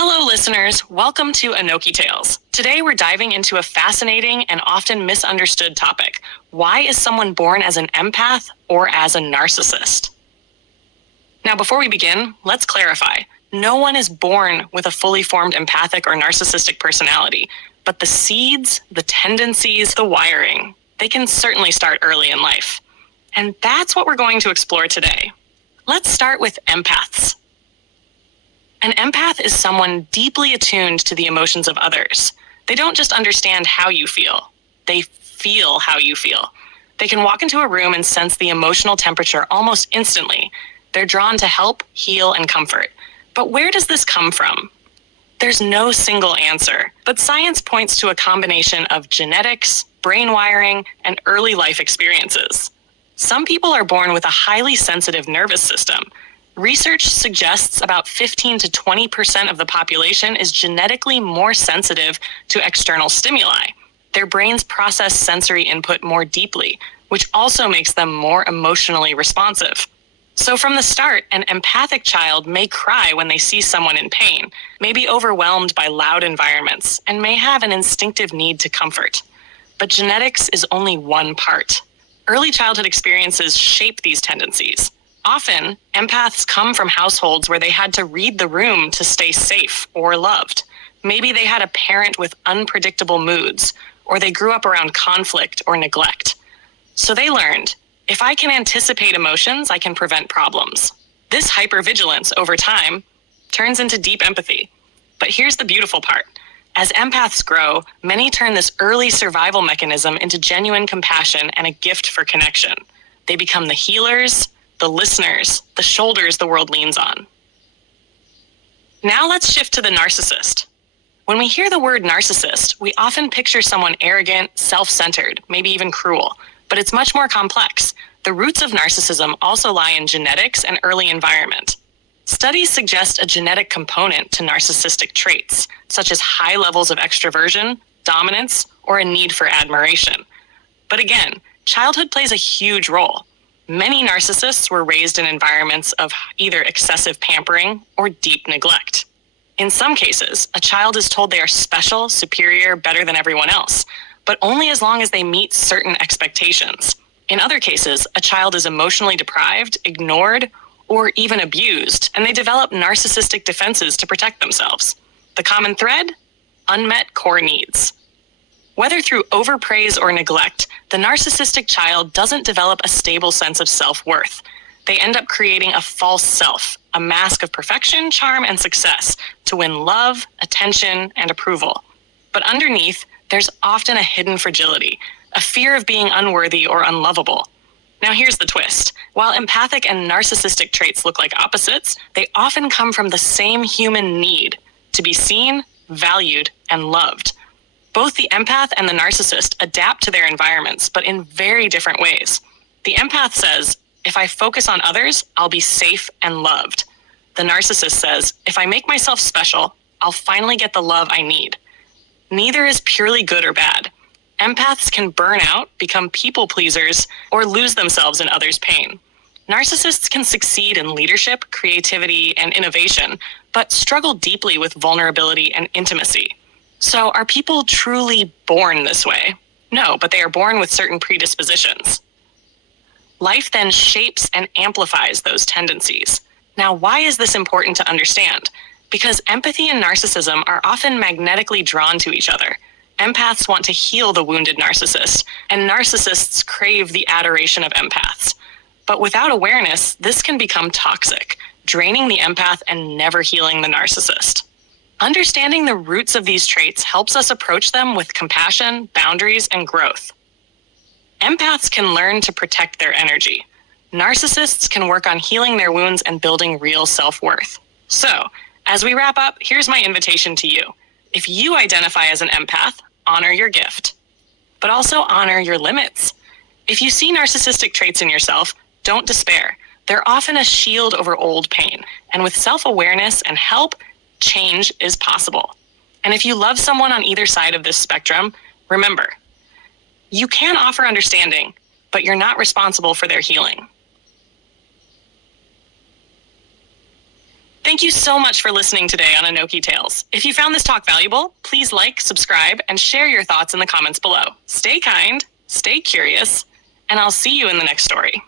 Hello, listeners. Welcome to Anoki Tales. Today, we're diving into a fascinating and often misunderstood topic. Why is someone born as an empath or as a narcissist? Now, before we begin, let's clarify. No one is born with a fully formed empathic or narcissistic personality, but the seeds, the tendencies, the wiring, they can certainly start early in life. And that's what we're going to explore today. Let's start with empaths. An empath is someone deeply attuned to the emotions of others. They don't just understand how you feel, they feel how you feel. They can walk into a room and sense the emotional temperature almost instantly. They're drawn to help, heal, and comfort. But where does this come from? There's no single answer, but science points to a combination of genetics, brain wiring, and early life experiences. Some people are born with a highly sensitive nervous system. Research suggests about 15 to 20% of the population is genetically more sensitive to external stimuli. Their brains process sensory input more deeply, which also makes them more emotionally responsive. So from the start, an empathic child may cry when they see someone in pain, may be overwhelmed by loud environments, and may have an instinctive need to comfort. But genetics is only one part. Early childhood experiences shape these tendencies. Often, empaths come from households where they had to read the room to stay safe or loved. Maybe they had a parent with unpredictable moods, or they grew up around conflict or neglect. So they learned, if I can anticipate emotions, I can prevent problems. This hypervigilance over time turns into deep empathy. But here's the beautiful part. As empaths grow, many turn this early survival mechanism into genuine compassion and a gift for connection. They become the healers, the listeners, the shoulders the world leans on. Now let's shift to the narcissist. When we hear the word narcissist, we often picture someone arrogant, self-centered, maybe even cruel. But it's much more complex. The roots of narcissism also lie in genetics and early environment. Studies suggest a genetic component to narcissistic traits, such as high levels of extroversion, dominance, or a need for admiration. But again, childhood plays a huge role. Many narcissists were raised in environments of either excessive pampering or deep neglect. In some cases, a child is told they are special, superior, better than everyone else, but only as long as they meet certain expectations. In other cases, a child is emotionally deprived, ignored, or even abused, and they develop narcissistic defenses to protect themselves. The common thread? Unmet core needs. Whether through overpraise or neglect, the narcissistic child doesn't develop a stable sense of self-worth. They end up creating a false self, a mask of perfection, charm, and success to win love, attention, and approval. But underneath, there's often a hidden fragility, a fear of being unworthy or unlovable. Now here's the twist. While empathic and narcissistic traits look like opposites, they often come from the same human need to be seen, valued, and loved. Both the empath and the narcissist adapt to their environments, but in very different ways. The empath says, if I focus on others, I'll be safe and loved. The narcissist says, if I make myself special, I'll finally get the love I need. Neither is purely good or bad. Empaths can burn out, become people pleasers, or lose themselves in others' pain. Narcissists can succeed in leadership, creativity, and innovation, but struggle deeply with vulnerability and intimacy. So are people truly born this way? No, but they are born with certain predispositions. Life then shapes and amplifies those tendencies. Now, why is this important to understand? Because empathy and narcissism are often magnetically drawn to each other. Empaths want to heal the wounded narcissist, and narcissists crave the adoration of empaths. But without awareness, this can become toxic, draining the empath and never healing the narcissist. Understanding the roots of these traits helps us approach them with compassion, boundaries, and growth. Empaths can learn to protect their energy. Narcissists can work on healing their wounds and building real self-worth. So, as we wrap up, here's my invitation to you. If you identify as an empath, honor your gift, but also honor your limits. If you see narcissistic traits in yourself, don't despair. They're often a shield over old pain, and with self-awareness and help, change is possible. And if you love someone on either side of this spectrum, remember, you can offer understanding, but you're not responsible for their healing. Thank you so much for listening today on Anoki Tales. If you found this talk valuable, please like, subscribe, and share your thoughts in the comments below. Stay kind, stay curious, and I'll see you in the next story.